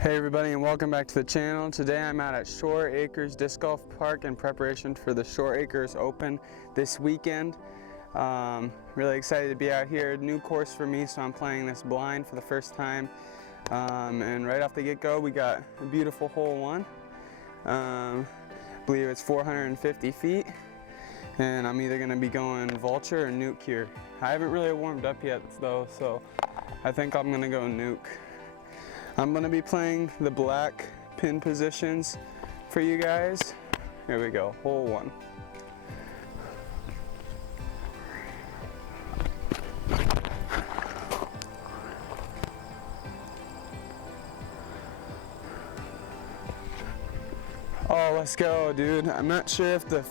Hey everybody, and welcome back to the channel. Today I'm out at Shore Acres Disc Golf Park in preparation for the Shore Acres Open this weekend. Really excited to be out here. New course for me, so I'm playing this blind for the first time. And right off the get-go, we got a beautiful hole one. I believe it's 450 feet, and I'm either going to be going Vulture or Nuke here. I haven't really warmed up yet though, so I think I'm going to go Nuke. I'm going to be playing the black pin positions for you guys. Here we go, hole one. Oh, let's go, dude. I'm not sure if the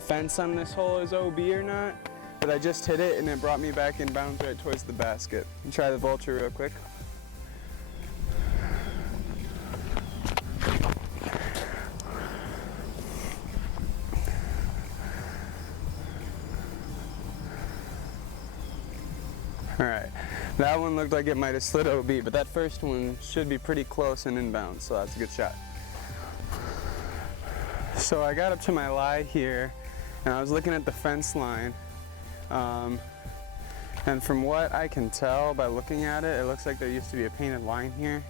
fence on this hole is OB or not, but I just hit it and it brought me back in bounds right towards the basket. Let me try the Vulture real quick. Alright, that one looked like it might have slid OB, but that first one should be pretty close and inbound, so that's a good shot. So I got up to my lie here, and I was looking at the fence line, and from what I can tell by looking at it, it looks like there used to be a painted line here,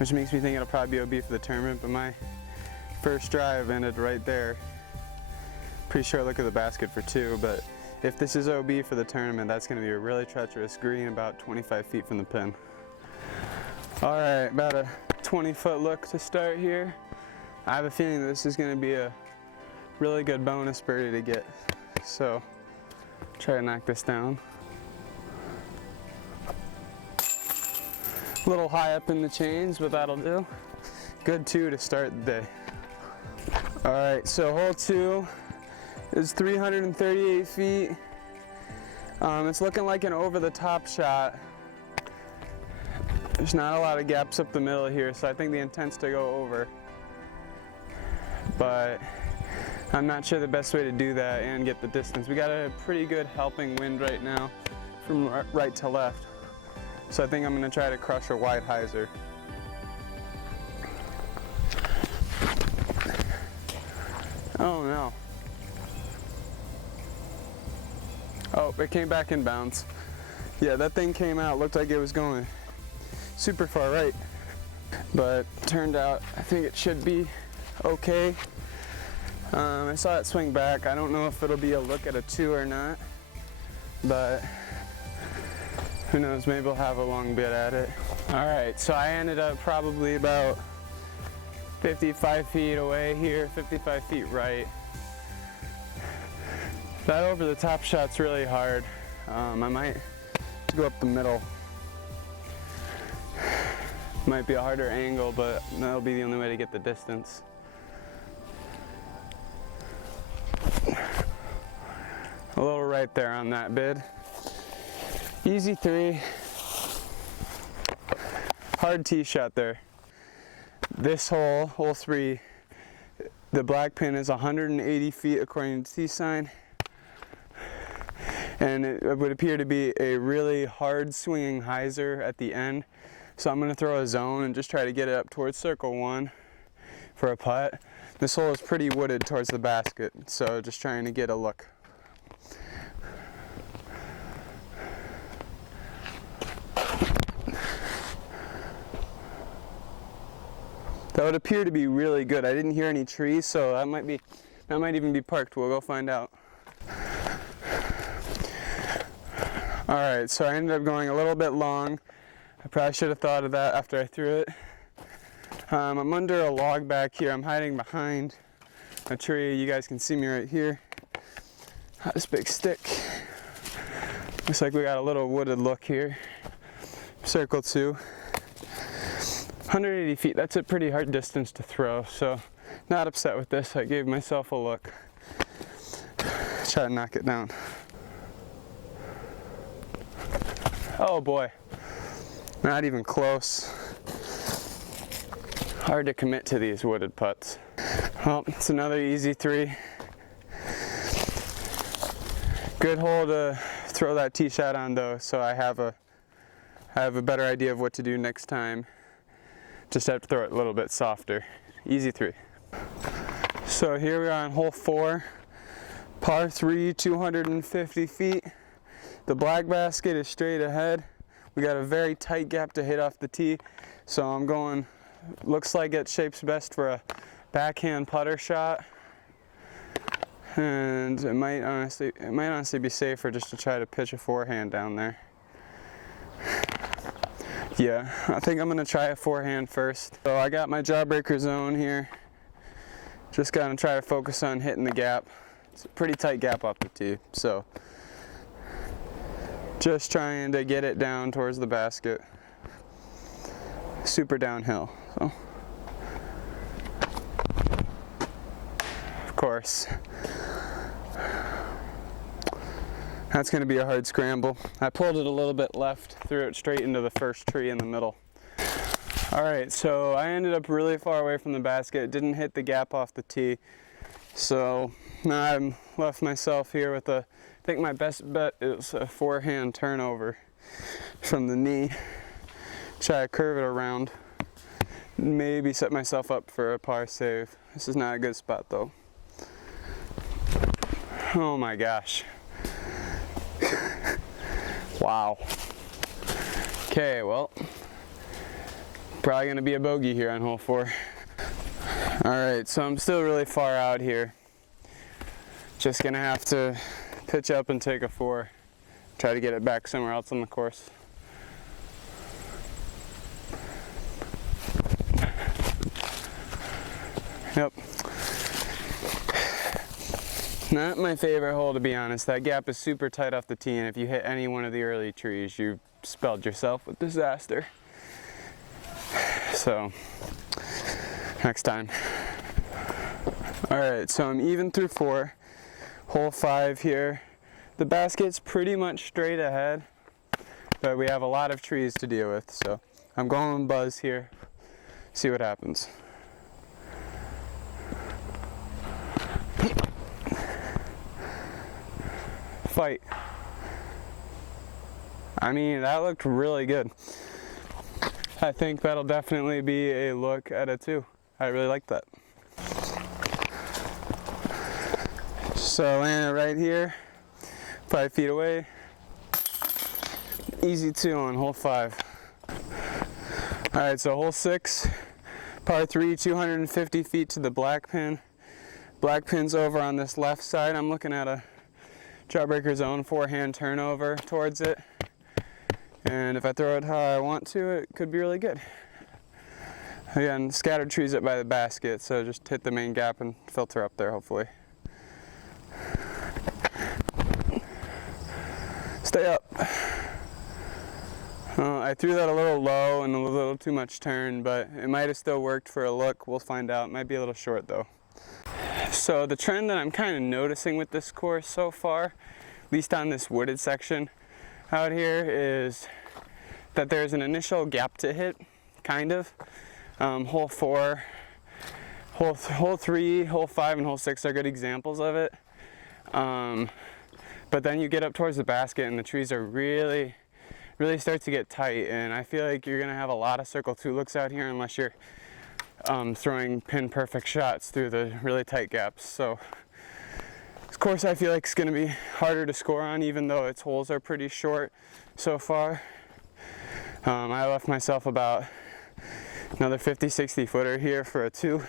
which makes me think it'll probably be OB for the tournament, but my first drive ended right there. Pretty sure I look at the basket for two, but if this is OB for the tournament, that's going to be a really treacherous green about 25 feet from the pin. All right, about a 20-foot look to start here. I have a feeling that this is going to be a really good bonus birdie to get. So, try to knock this down. A little high up in the chains, but that'll do. Good two to start the day. All right, so hole two is 338 feet. It's looking like an over-the-top shot. There's not a lot of gaps up the middle here, so I think the intent's to go over. But I'm not sure the best way to do that and get the distance. We got a pretty good helping wind right now from right to left. So I think I'm gonna try to crush a wide hyzer. Oh no. Oh, it came back in bounds. Yeah, that thing came out, looked like it was going super far right. But turned out, I think it should be okay. I saw it swing back. I don't know if it'll be a look at a two or not, but who knows, maybe we'll have a long bit at it. All right, so I ended up probably about 55 feet away here, 55 feet right. That over the top shot's really hard. I might go up the middle. Might be a harder angle, but that'll be the only way to get the distance. A little right there on that bid. Easy three. Hard tee shot there. This hole, hole three, the black pin is 180 feet according to T sign. And it would appear to be a really hard swinging hyzer at the end. So I'm going to throw a zone and just try to get it up towards circle one for a putt. This hole is pretty wooded towards the basket, so just trying to get a look. That would appear to be really good. I didn't hear any trees, so that might even be parked. We'll go find out. All right, so I ended up going a little bit long. I probably should have thought of that after I threw it. I'm under a log back here. I'm hiding behind a tree. You guys can see me right here. This big stick. Looks like we got a little wooded look here. Circle two. 180 feet, that's a pretty hard distance to throw, so not upset with this. I gave myself a look. Try to knock it down. Oh boy, not even close. Hard to commit to these wooded putts. Well, it's another easy three. Good hole to throw that tee shot on though, so I have a better idea of what to do next time. Just have to throw it a little bit softer. Easy 3. So here we are on hole 4, par 3, 250 feet. The black basket is straight ahead. We got a very tight gap to hit off the tee, so I'm going, looks like it shapes best for a backhand putter shot. And it might honestly be safer just to try to pitch a forehand down there. Yeah, I think I'm gonna try a forehand first. So I got my jawbreaker zone here. Just gotta try to focus on hitting the gap. It's a pretty tight gap off the tee, so just trying to get it down towards the basket. Super downhill, so. Of course. That's going to be a hard scramble. I pulled it a little bit left, threw it straight into the first tree in the middle. Alright, so I ended up really far away from the basket. It didn't hit the gap off the tee. So now I'm left myself here with I think my best bet is a forehand turnover from the knee. Try to curve it around. Maybe set myself up for a par save. This is not a good spot though. Oh my gosh. Wow. Okay, well, probably gonna be a bogey here on hole 4. All right, so I'm still really far out here. Just gonna have to pitch up and take a 4. Try to get it back somewhere else on the course. Yep. Not my favorite hole, to be honest. That gap is super tight off the tee, and if you hit any one of the early trees, you spelled yourself with disaster. So, next time. Alright, so I'm even through 4. Hole 5 here. The basket's pretty much straight ahead, but we have a lot of trees to deal with, so I'm going buzz here. See what happens. Fight. I mean, that looked really good. I think that'll definitely be a look at a 2. I really like that. So landing right here, 5 feet away. Easy 2 on hole 5. Alright, so hole 6, par 3, 250 feet to the black pin. Black pin's over on this left side. I'm looking at a jawbreaker zone, forehand turnover towards it, and if I throw it how I want to, it could be really good. Again, scattered trees up by the basket, so just hit the main gap and filter up there, hopefully. Stay up. I threw that a little low and a little too much turn, but it might have still worked for a look. We'll find out. Might be a little short though. So the trend that I'm kind of noticing with this course so far, at least on this wooded section out here, is that there's an initial gap to hit, kind of. Hole 4, hole 3, hole 5, and hole 6 are good examples of it. But then you get up towards the basket and the trees are really start to get tight, and I feel like you're going to have a lot of circle 2 looks out here unless you're throwing pin perfect shots through the really tight gaps. So this course I feel like is going to be harder to score on, even though its holes are pretty short so far. I left myself about another 50-60 footer here for a 2.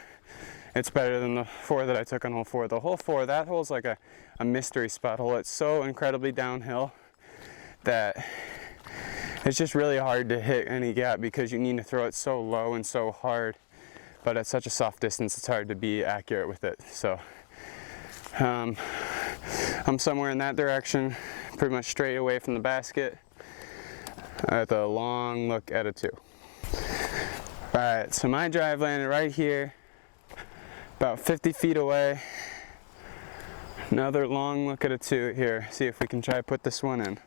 It's better than the 4 that I took on hole 4. The hole 4, that hole's like a mystery spot hole. It's so incredibly downhill that it's just really hard to hit any gap because you need to throw it so low and so hard. But at such a soft distance, it's hard to be accurate with it. So I'm somewhere in that direction, pretty much straight away from the basket, with a long look at a 2. All right, so my drive landed right here, about 50 feet away. Another long look at a 2 here. See if we can try to put this one in.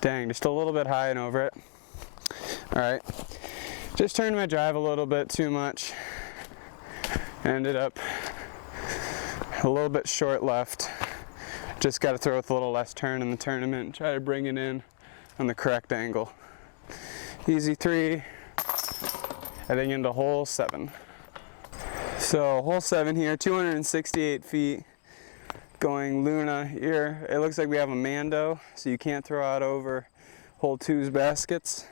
Dang, just a little bit high and over it. All right, just turned my drive a little bit too much. Ended up a little bit short left. Just got to throw with a little less turn in the tournament and try to bring it in on the correct angle. Easy 3, heading into hole 7. So hole 7 here, 268 feet, going Luna here. It looks like we have a Mando, so you can't throw out over hole 2's baskets.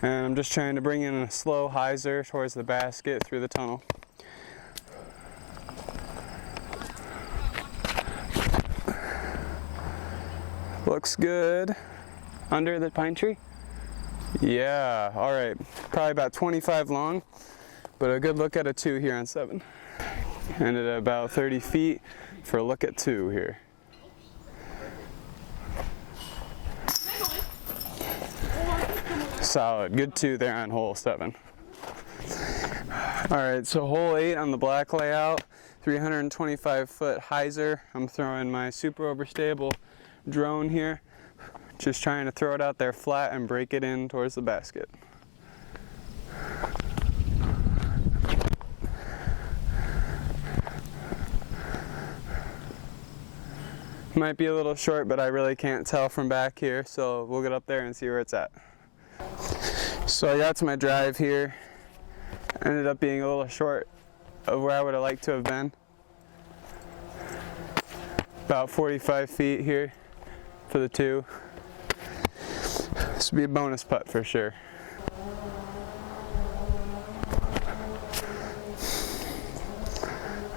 And I'm just trying to bring in a slow hyzer towards the basket through the tunnel. Looks good. Under the pine tree? Yeah, all right. Probably about 25 long, but a good look at a 2 here on 7. Ended at about 30 feet for a look at 2 here. Solid, good 2 there on hole 7. All right, so hole 8 on the black layout, 325 foot hyzer. I'm throwing my super overstable drone here, just trying to throw it out there flat and break it in towards the basket. Might be a little short, but I really can't tell from back here, so we'll get up there and see where it's at. So I got to my drive here, ended up being a little short of where I would have liked to have been. About 45 feet here for the 2. This would be a bonus putt for sure.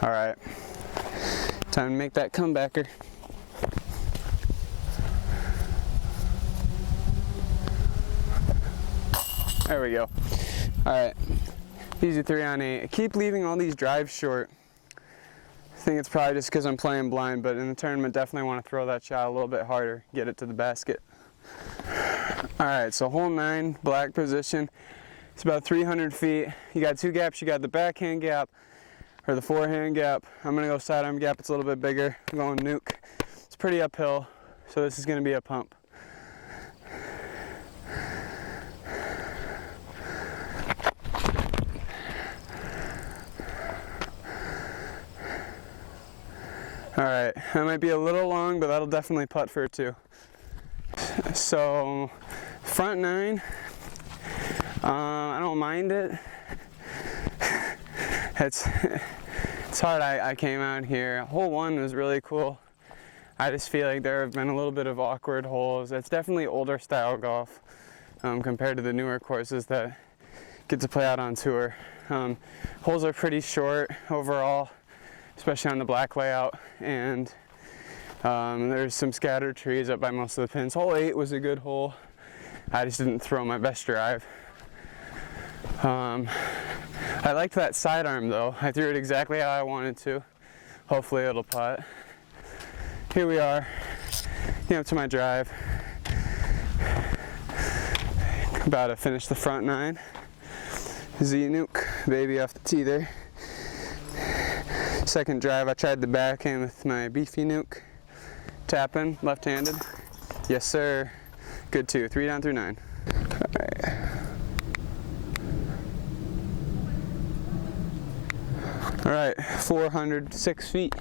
All right, time to make that comebacker. There we go. All right, easy 3 on 8. I keep leaving all these drives short. I think it's probably just because I'm playing blind, but in the tournament, definitely want to throw that shot a little bit harder, get it to the basket. All right, so hole 9, black position. It's about 300 feet. You got 2 gaps. You got the backhand gap or the forehand gap. I'm gonna go sidearm gap. It's a little bit bigger. I'm going nuke. It's pretty uphill, so this is gonna be a pump. All right, that might be a little long, but that'll definitely putt for a 2. So, front 9, I don't mind it. It's hard. I came out here. Hole 1 was really cool. I just feel like there have been a little bit of awkward holes. It's definitely older style golf compared to the newer courses that get to play out on tour. Holes are pretty short overall, especially on the black layout, and there's some scattered trees up by most of the pins. Hole 8 was a good hole. I just didn't throw my best drive. I liked that sidearm though. I threw it exactly how I wanted to. Hopefully it'll putt. Here we are, up to my drive. About to finish the front 9. Z-nuke, baby off the tee there. Second drive, I tried the backhand with my beefy nuke. Tapping, left-handed. Yes, sir. Good 2. 3 down through 9. All right. All right, 406 feet.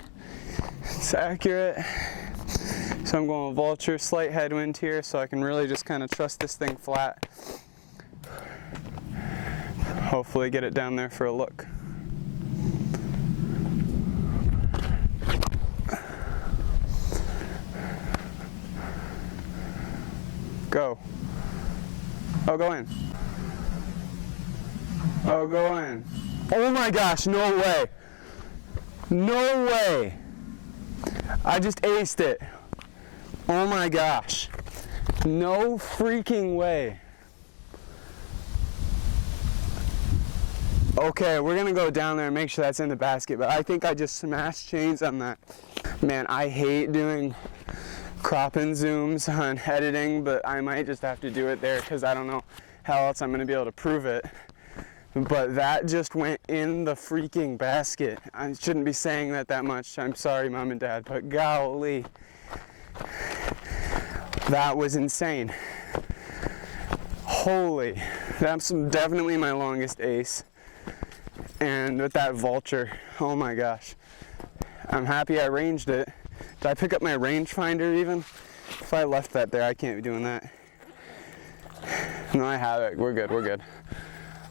It's accurate. So I'm going Vulture, slight headwind here, so I can really just kind of trust this thing flat. Hopefully get it down there for a look. Go. Oh, go in. Oh, go in. Oh my gosh, no way. No way. I just aced it. Oh my gosh. No freaking way. Okay, we're gonna go down there and make sure that's in the basket, but I think I just smashed chains on that. Man, I hate doing crop and zooms on editing, but I might just have to do it there because I don't know how else I'm gonna be able to prove it. But that just went in the freaking basket. I shouldn't be saying that much. I'm sorry, Mom and Dad, but golly. That was insane. Holy. That's definitely my longest ace. And with that Vulture, oh my gosh. I'm happy I ranged it. Did I pick up my rangefinder even? If I left that there, I can't be doing that. No, I have it. We're good, we're good.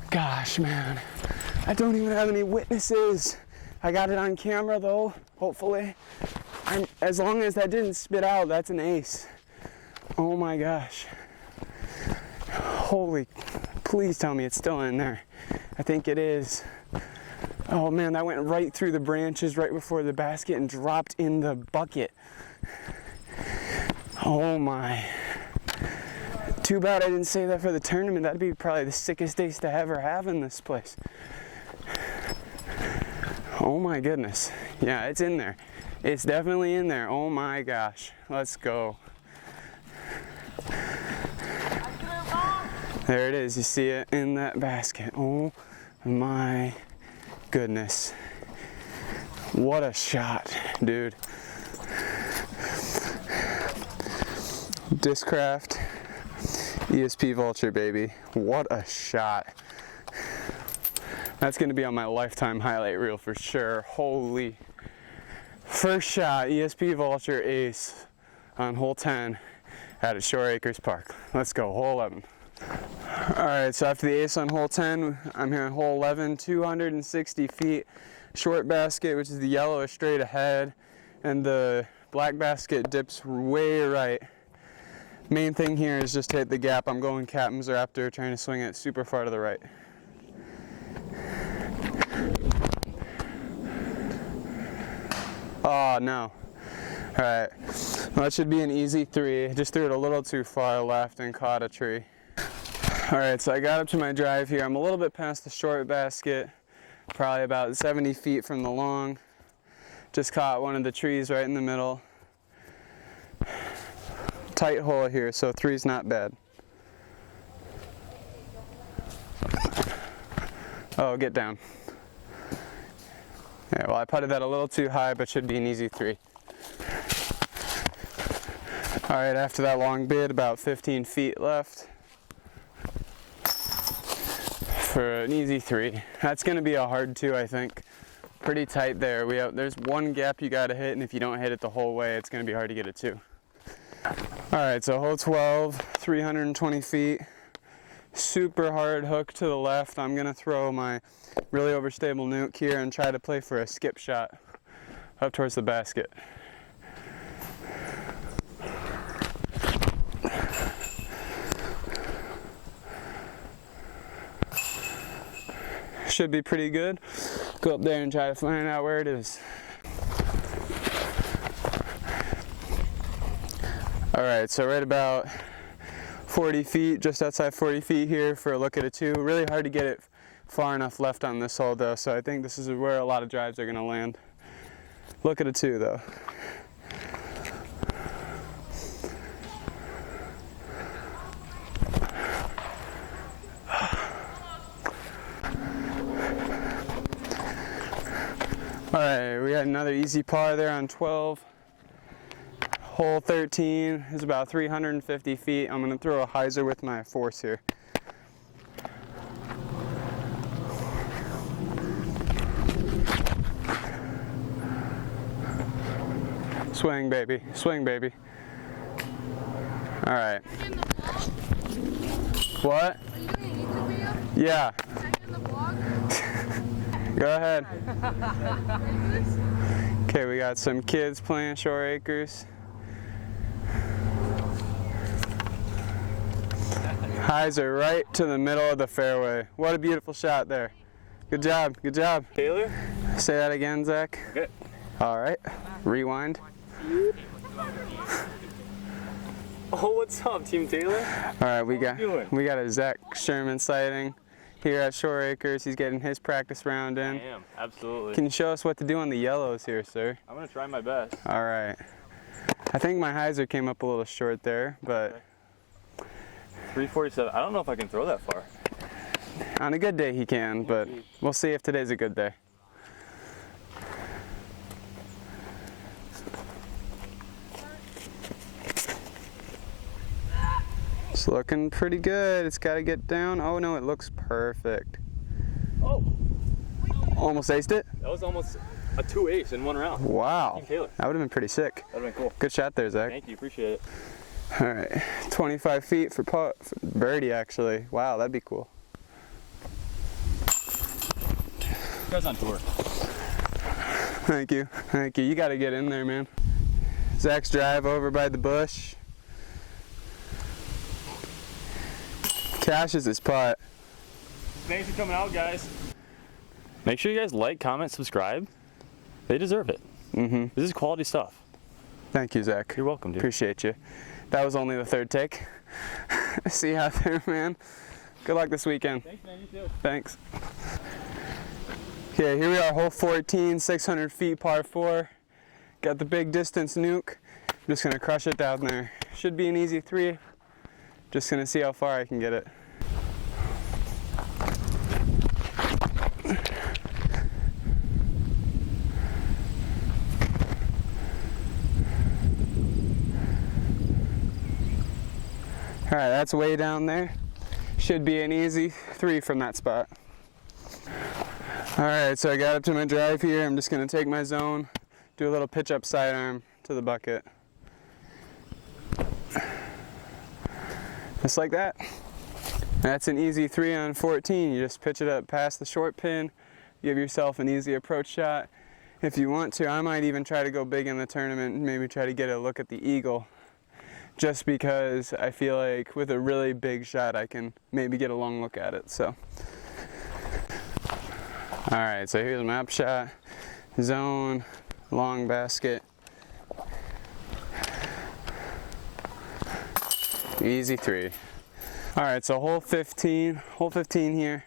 Gosh, man. I don't even have any witnesses. I got it on camera though, hopefully. As long as that didn't spit out, that's an ace. Oh my gosh. Holy, please tell me it's still in there. I think it is. Oh man, that went right through the branches right before the basket and dropped in the bucket. Oh my. Too bad I didn't say that for the tournament. That'd be probably the sickest ace to ever have in this place. Oh my goodness. Yeah, it's in there. It's definitely in there. Oh my gosh. Let's go. There it is. You see it in that basket. Oh my goodness. What a shot, dude. Discraft ESP Vulture, baby. What a shot. That's going to be on my lifetime highlight reel for sure. Holy. First shot, ESP Vulture ace on hole 10 at Shore Acres Park. Let's go, hole 11. Alright, so after the ace on hole 10, I'm here on hole 11, 260 feet. Short basket, which is the yellow, is straight ahead, and the black basket dips way right. Main thing here is just to hit the gap. I'm going Captain's Raptor, trying to swing it super far to the right. Oh no. Alright, well, that should be an easy 3. Just threw it a little too far left and caught a tree. Alright, so I got up to my drive here. I'm a little bit past the short basket, probably about 70 feet from the long. Just caught one of the trees right in the middle. Tight hole here, so 3's not bad. Oh, get down. Yeah, well, I putted that a little too high, but should be an easy 3. Alright, after that long bid, about 15 feet left for an easy 3. That's going to be a hard 2, I think. Pretty tight there. There's one gap you got to hit, and if you don't hit it the whole way, it's going to be hard to get a 2. Alright, so hole 12, 320 feet. Super hard hook to the left. I'm going to throw my really overstable nuke here and try to play for a skip shot up towards the basket. Should be pretty good. Go up there and try to find out where it is. Alright, so right about 40 feet, just outside 40 feet here for a look at a 2. Really hard to get it far enough left on this hole though, so I think this is where a lot of drives are going to land. Look at a 2 though. Alright, we got another easy par there on 12. Hole 13 is about 350 feet. I'm going to throw a hyzer with my force here. Swing, baby. Swing, baby. Alright. What? Yeah. Go ahead. Okay, we got some kids playing Shore Acres. Hyzer right to the middle of the fairway. What a beautiful shot there. Good job, good job. Taylor? Say that again, Zach. Good. All right, rewind. Oh, what's up, Team Taylor? All right, we got a Zach Sherman sighting here at Shore Acres. He's getting his practice round in. I am, absolutely. Can you show us what to do on the yellows here, sir? I'm gonna try my best. All right. I think my hyzer came up a little short there, but... Okay. 347. I don't know if I can throw that far. On a good day he can, but we'll see if today's a good day. It's looking pretty good. It's got to get down. Oh no, it looks perfect. Oh! Almost aced it? That was almost A 2-ace in 1 round. Wow. Team Taylor. That would have been pretty sick. That would have been cool. Good shot there, Zach. Thank you, appreciate it. All right, 25 feet for birdie, actually. Wow, that'd be cool. You guys on tour. Thank you, thank you. You got to get in there, man. Zach's drive over by the bush. Cashes his putt. Thanks for coming out, guys. Make sure you guys like, comment, subscribe. They deserve it. Mm-hmm. This is quality stuff. Thank you, Zach. You're welcome, dude. Appreciate you. That was only the third take. See you out there, man. Good luck this weekend. Thanks, man. You too. Thanks. Okay, here we are, hole 14, 600 feet, par 4. Got the big distance nuke. I'm just gonna crush it down there. Should be an easy 3. Just gonna see how far I can get it. All right, that's way down there. Should be an easy 3 from that spot. All right, so I got up to my drive here. I'm just gonna take my zone, do a little pitch up sidearm to the bucket. Just like that. That's an easy 3 on 14. You just pitch it up past the short pin, give yourself an easy approach shot. If you want to, I might even try to go big in the tournament and maybe try to get a look at the eagle. Just because I feel like with a really big shot, I can maybe get a long look at it, so. All right, so here's my up shot, zone, long basket. Easy 3. All right, so hole 15 here,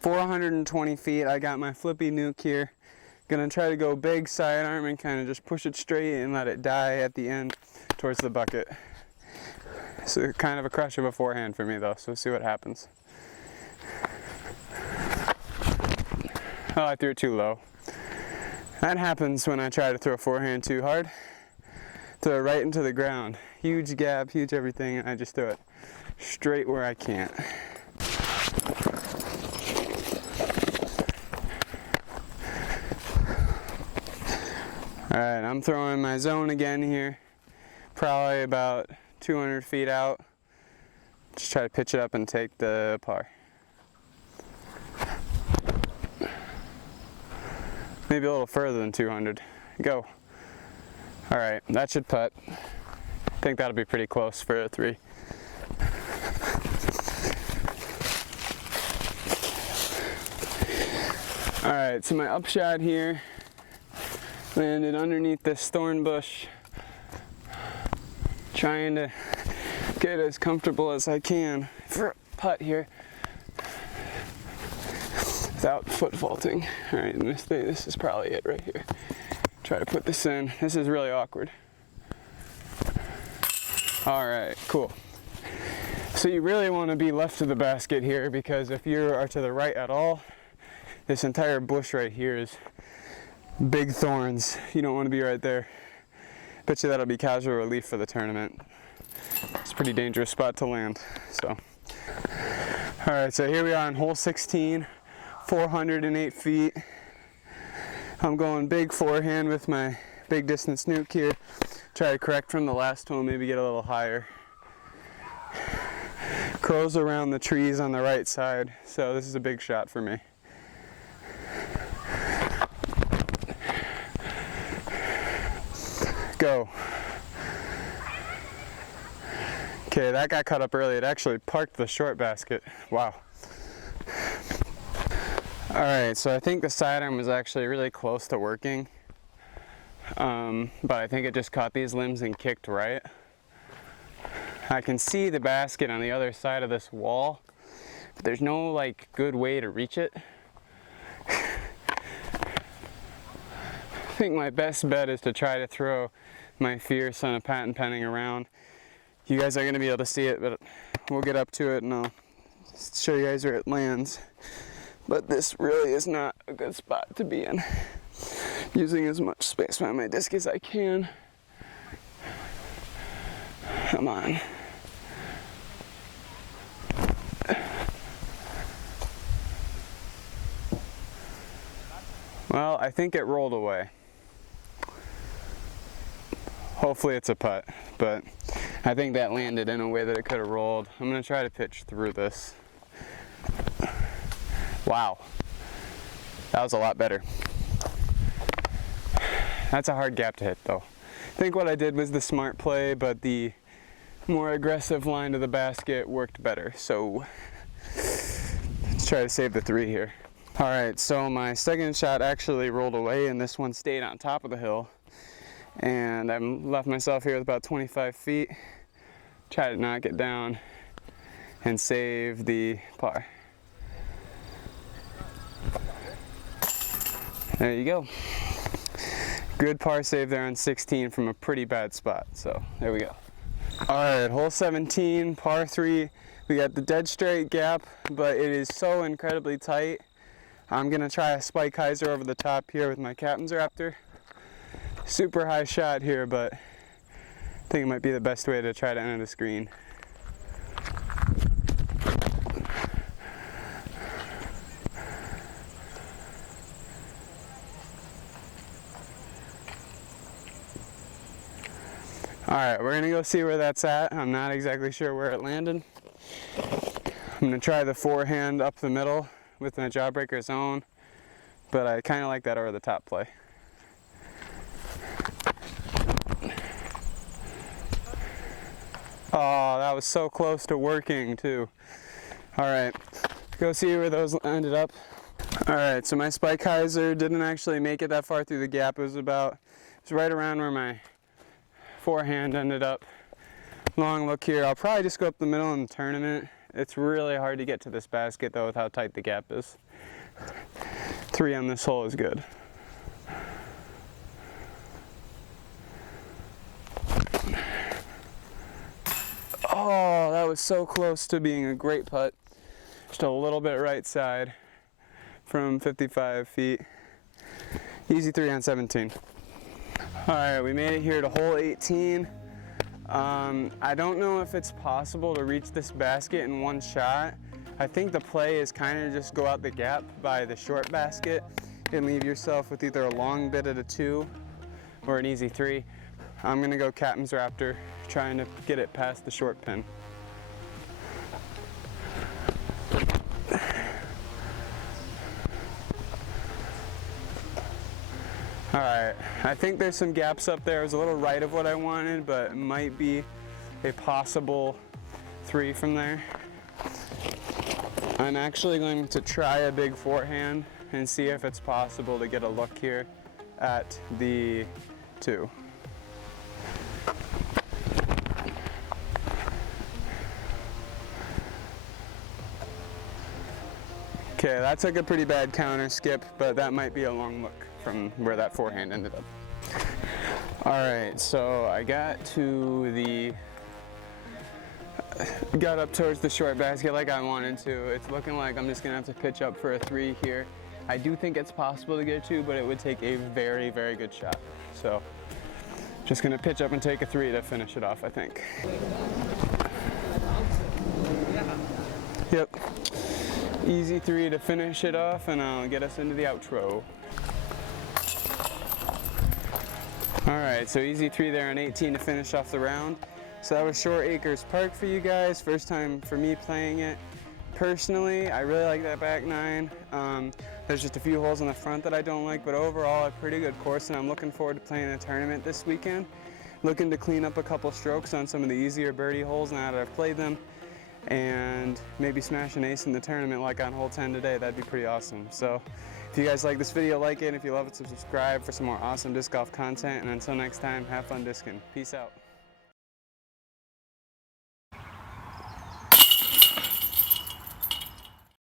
420 feet. I got my flippy nuke here. Gonna try to go big sidearm and kind of just push it straight and let it die at the end towards the bucket. So kind of a crusher beforehand for me though, so we'll see what happens. Oh, I threw it too low. That happens when I try to throw a forehand too hard. Throw it right into the ground. Huge gap, huge everything, and I just throw it straight where I can't. All right, I'm throwing my zone again here. Probably about 200 feet out. Just try to pitch it up and take the par. Maybe a little further than 200. Go. All right, that should putt. I think that'll be pretty close for a 3. All right, so my upshot here landed underneath this thorn bush. Trying to get as comfortable as I can for a putt here without foot faulting. All right, this is probably it right here. Try to put this in. This is really awkward. All right, cool. So you really want to be left of the basket here, because if you are to the right at all, this entire bush right here is big thorns. You don't want to be right there. Bet you that'll be casual relief for the tournament. It's a pretty dangerous spot to land, so. All right, so here we are on hole 16, 408 feet. I'm going big forehand with my big distance nuke here. Try to correct from the last one, maybe get a little higher. Crows around the trees on the right side, so this is a big shot for me. Go. Okay, that got cut up early. It actually parked the short basket. Wow. All right, so I think the sidearm was actually really close to working, but I think it just caught these limbs and kicked right. I can see the basket on the other side of this wall, but there's no like good way to reach it. I think my best bet is to try to throw my fierce on a patent penning around. You guys are going to be able to see it, but we'll get up to it and I'll show you guys where it lands. But this really is not a good spot to be in. Using as much space behind my disc as I can. Come on. Well, I think it rolled away. Hopefully it's a putt, but I think that landed in a way that it could have rolled. I'm gonna try to pitch through this. Wow, that was a lot better. That's a hard gap to hit though. I think what I did was the smart play, but the more aggressive line to the basket worked better. So let's try to save the 3 here. All right, so my second shot actually rolled away and this one stayed on top of the hill. And I left myself here with about 25 feet. Try to knock it down and save the par. There you go. Good par save there on 16 from a pretty bad spot. So there we go. All right, hole 17, par 3. We got the dead straight gap, but it is so incredibly tight. I'm gonna try a spike hyzer over the top here with my captain's raptor. Super high shot here, but I think it might be the best way to try to enter the screen. All right, we're gonna go see where that's at. I'm not exactly sure where it landed. I'm gonna try the forehand up the middle with my jawbreaker zone, but I kind of like that over the top play. Oh, that was so close to working too. All right, go see where those ended up. All right, so my spike hyzer didn't actually make it that far through the gap. It was right around where my forehand ended up. Long look here. I'll probably just go up the middle in the tournament. It's really hard to get to this basket though with how tight the gap is. 3 on this hole is good. Oh, that was so close to being a great putt. Just a little bit right side from 55 feet. Easy 3 on 17. All right, we made it here to hole 18. I don't know if it's possible to reach this basket in one shot. I think the play is kind of just go out the gap by the short basket and leave yourself with either a long bit at a 2 or an easy 3. I'm gonna go captain's raptor, trying to get it past the short pin. All right, I think there's some gaps up there. It was a little right of what I wanted, but it might be a possible 3 from there. I'm actually going to try a big forehand and see if it's possible to get a look here at the 2. Okay, that took a pretty bad counter skip, but that might be a long look from where that forehand ended up. All right, so I got up towards the short basket like I wanted to. It's looking like I'm just gonna have to pitch up for a 3 here. I do think it's possible to get a 2, but it would take a very, very good shot. So just gonna pitch up and take a 3 to finish it off, I think. Yep. Easy 3 to finish it off, and I'll get us into the outro. All right, so easy 3 there on 18 to finish off the round. So that was Short Acres Park for you guys. First time for me playing it. Personally, I really like that back 9. There's just a few holes on the front that I don't like, but overall a pretty good course, and I'm looking forward to playing a tournament this weekend. Looking to clean up a couple strokes on some of the easier birdie holes now that I've played them, and maybe smash an ace in the tournament like on hole 10 today. That'd be pretty awesome. So if you guys like this video, like it. If you love it, subscribe for some more awesome disc golf content. And until next time, have fun discing. Peace out.